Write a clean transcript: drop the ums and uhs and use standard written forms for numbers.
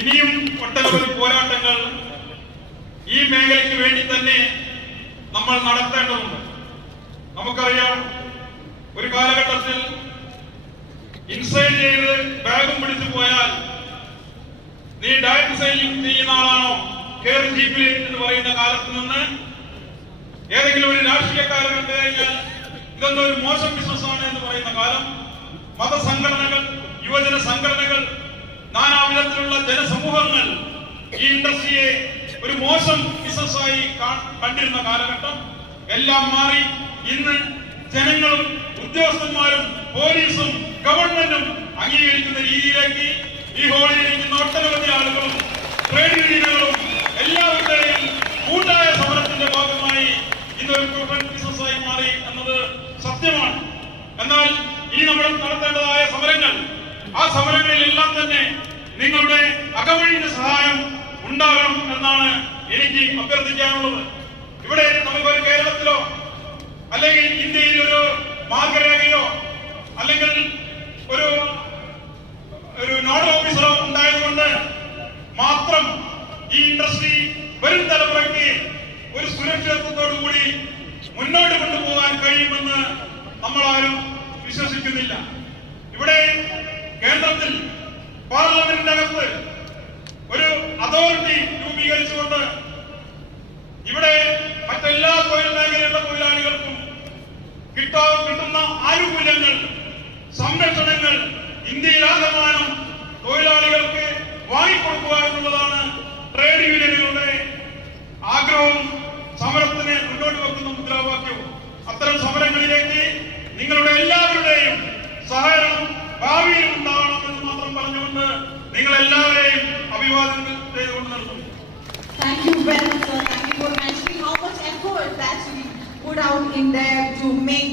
ഇനിയും ഒട്ടനവധി പോരാട്ടങ്ങൾ ഈ മേഖലയ്ക്ക് വേണ്ടി തന്നെ നമ്മൾ നടത്തേണ്ടതുണ്ട്. നമുക്കറിയാം, ഒരു കാലഘട്ടത്തിൽ ഇൻസൈഡ് ചെയ്ത് ബാഗും പിടിച്ചു പോയാൽ നീ ഡയറ്റ് സെയിലിംഗ് ചെയ്യുന്ന ആളാണോ കയറി ജീപ്പിൽ എന്ന് പറയുന്ന കാലത്ത് നിന്ന് ഏതെങ്കിലും ഒരു രാഷ്ട്രീയക്കാരൻ കണ്ടു കഴിഞ്ഞാൽ ഇതൊന്നും ഒരു മോശം ബിസിനസ്സാണ് എന്ന് പറയുന്ന കാലം, മതസംഘടനകൾ, യുവജന സംഘടനകൾ, നാനാവിധത്തിലുള്ള ജനസമൂഹങ്ങൾ ഈ ഇൻഡസ്ട്രിയെ ഒരു മോശം ബിസിനസ്സായി കണ്ടിരുന്ന കാലഘട്ടം എല്ലാം മാറി ഇന്ന് ജനങ്ങളും ഉദ്യോഗസ്ഥന്മാരും പോലീസും ഗവൺമെന്റും അംഗീകരിക്കുന്ന രീതിയിലേക്ക് ഈ ഹോളിൽ ഇരിക്കുന്ന ഒട്ടനവധി ആളുകളും ട്രേഡ് യൂണിയനുകളും എല്ലാവരുടെയും കൂട്ടായ സമരത്തിന്റെ ഭാഗമായി ഇതൊരു ബിസിനസ്സായി മാറി എന്നത് സത്യമാണ്. എന്നാൽ ഇനി നമ്മൾ നടത്തേണ്ടതായ സമരങ്ങൾ, ആ സമരങ്ങളിലെല്ലാം തന്നെ നിങ്ങളുടെ അകമഴിഞ്ഞ സഹായം ഉണ്ടാകണം എന്നാണ് എനിക്ക് അഭ്യർത്ഥിക്കാനുള്ളത്. ഇവിടെ നമുക്കൊരു കേരളത്തിലോ അല്ലെങ്കിൽ ഇന്ത്യയിൽ ഒരു മാർഗരേഖയോ അല്ലെങ്കിൽ ഒരു നോഡൽ ഓഫീസറോ ഉണ്ടായതുകൊണ്ട് മാത്രം ഈ ഇൻഡസ്ട്രി വരും തലമുറയ്ക്ക് ഒരു സുരക്ഷിതത്വത്തോടു കൂടി മുന്നോട്ട് കൊണ്ടുപോകാൻ കഴിയുമെന്ന് നമ്മളാരും വിശ്വസിക്കുന്നില്ല. ഇവിടെ കേന്ദ്രത്തിൽ പാർലമെന്റിനകത്ത് ഒരു അതോറിറ്റി രൂപീകരിച്ചുകൊണ്ട് ഇവിടെ മറ്റെല്ലാ തൊഴിൽ മേഖലയിലുള്ള തൊഴിലാളികൾക്കും കിട്ടുന്ന ആനുകൂല്യങ്ങൾ, സംരക്ഷണങ്ങൾ ഇന്ത്യയിലാകമാനം തൊഴിലാളികൾക്ക് വാങ്ങിക്കൊടുക്കുക എന്നുള്ളതാണ് ട്രേഡ് യൂണിയനുകളുടെ ആഗ്രഹവും സമരത്തിന് മുന്നോട്ട് വെക്കുന്ന മുദ്രാവാക്യവും. അത്തരം സമരങ്ങളിലേക്ക് നിങ്ങളുടെ എല്ലാവരുടെയും സഹകരണം ഭാവിയിൽ ഉണ്ടാവണമെന്ന് മാത്രം പറഞ്ഞുകൊണ്ട് നിങ്ങൾ എല്ലാവരെയും അഭിവാദനം ചെയ്തുകൊണ്ട് നിർത്തുന്നു. Thank you very much, sir. Thank you for mentioning how much effort that we put out in there to make